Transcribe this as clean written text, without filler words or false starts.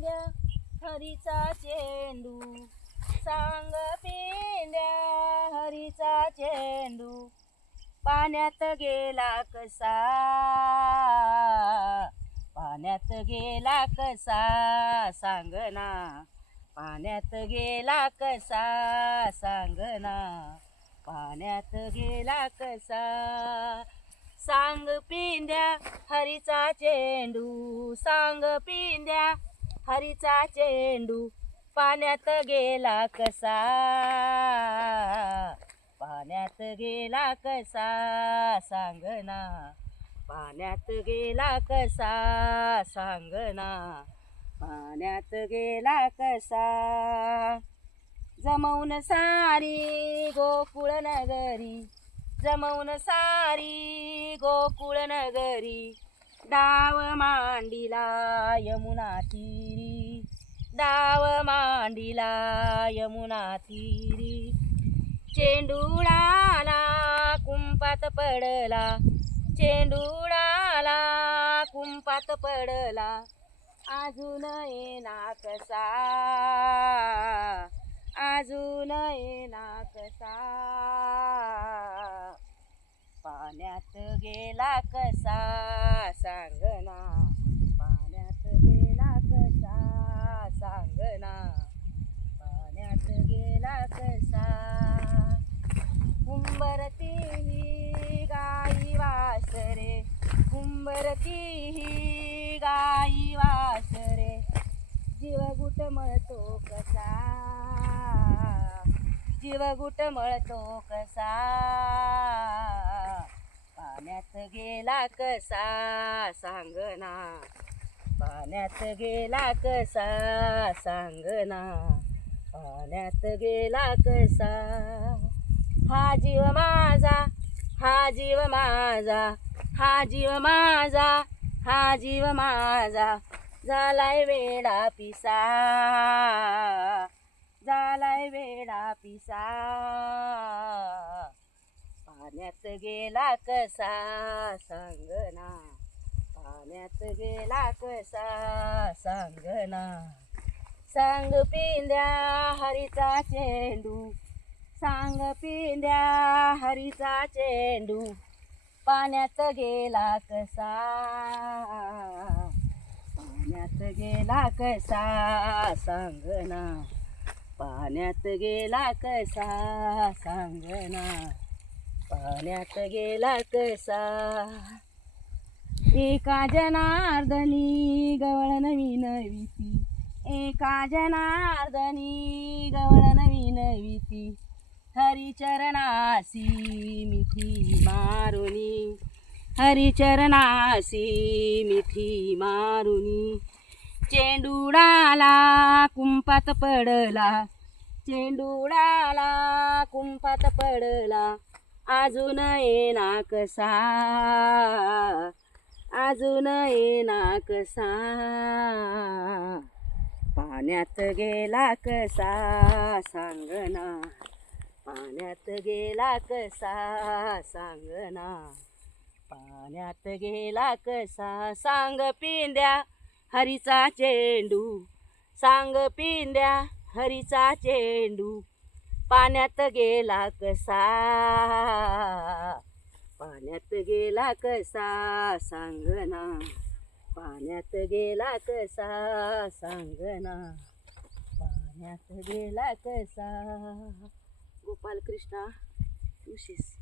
पिंद्या हरीचा चेंडू, सांग पिंद्या हरीचा चेंडू, पाण्यात गेला कसा, पाण्यात गेला कसा, सांगना पाण्यात गेला कसा, सांगना पाण्यात गेला कसा. सांग पिंद्या हरीचा चेंडू, सांग पिंद्या हरीचा चेंडू, पाण्यात गेला कसा, पाण्यात गेला कसा, सांगना पाण्यात गेला कसा, सांगना पाण्यात गेला कसा. जमवून सारी गोकुळ नगरी, जमवून सारी गोकुळ नगरी, डाव मांडिला यमुना तीरी, डाव मांडिला यमुना तीरी. चेंडू उडाला कुंपात पडला, चेंडू उडाला कुंपात पडला, अजून येना कसा, अजून येना कसा, पाण्यात गेला कसा, सांगना पाण्यात गेला कसा, सांगना पाण्यात गेला कसा. कुंभरती ही गाई वासरे, कुंभरती ही गाई वासरे, जीव घुटमळतो कसा, जीव घुटमळतो कसा, पाण्यात गेला कसा, सांगना पाण्यात गेला कसा, सांगना पाण्यात गेला कसा. हा जीव माझा, हा जीव माझा, हा जीव माझा, हा जीव माझा, झालाय वेडा पिसा, झालाय वेडा पिसा, पाण्यात गेला कसा, सांगना पाण्यात गेला कसा, सांगना. सांग पिंद्या हरीचा चेंडू, सांग पिंद्या हरीचा चेंडू, पाण्यात गेला कसा, पाण्यात गेला कसा, सांगना पाण्यात गेला कसा, सांगना पाण्यात गेला कसा. एका जनार्दनी गवळ नवीन विती, एका जनार्दनी गवळ नवीन विती, हरिचरणासी मिठी मारुनी, हरिचरणासी मिठी मारुनी. चेंडू उडाला कुंपात पडला, चेंडू उडाला कुंपात पडला, अजून येना कसा, अजून येना कसा, पाण्यात गेला कसा, सांगना पाण्यात गेला कसा, सांगना पाण्यात गेला कसा. सांग पिंद्या हरीचा चेंडू, सांग पिंद्या हरीचा चेंडू, पाण्यात गेला कसा, पाण्यात गेला कसा, सांगना पाण्यात गेला कसा, सांगना पाण्यात गेला कसा. गोपाल कृष्णा तुळशीस.